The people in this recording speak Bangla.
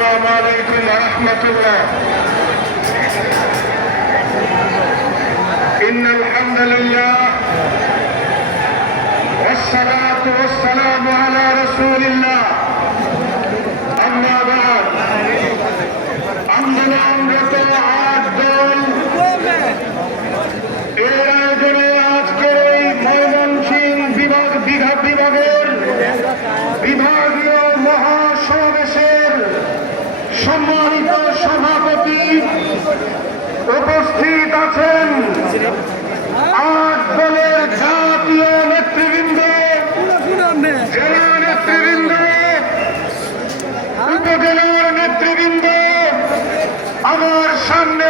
السلام عليكم ورحمة الله. إن الحمد لله والصلاة والسلام على رسول الله. أما بعد আন্দোলনরত আটদল এর আয়োজনে আজকের এই ময়মনসিংহ বিভাগের বিভাগীয় মহাসমাবেশের সম্মানিত সভাপতি উপস্থিত আছেন আট দলের জাতীয় নেতৃবৃন্দ, জেলা নেতৃবৃন্দ, উপজেলার নেতৃবৃন্দ, আমার সামনে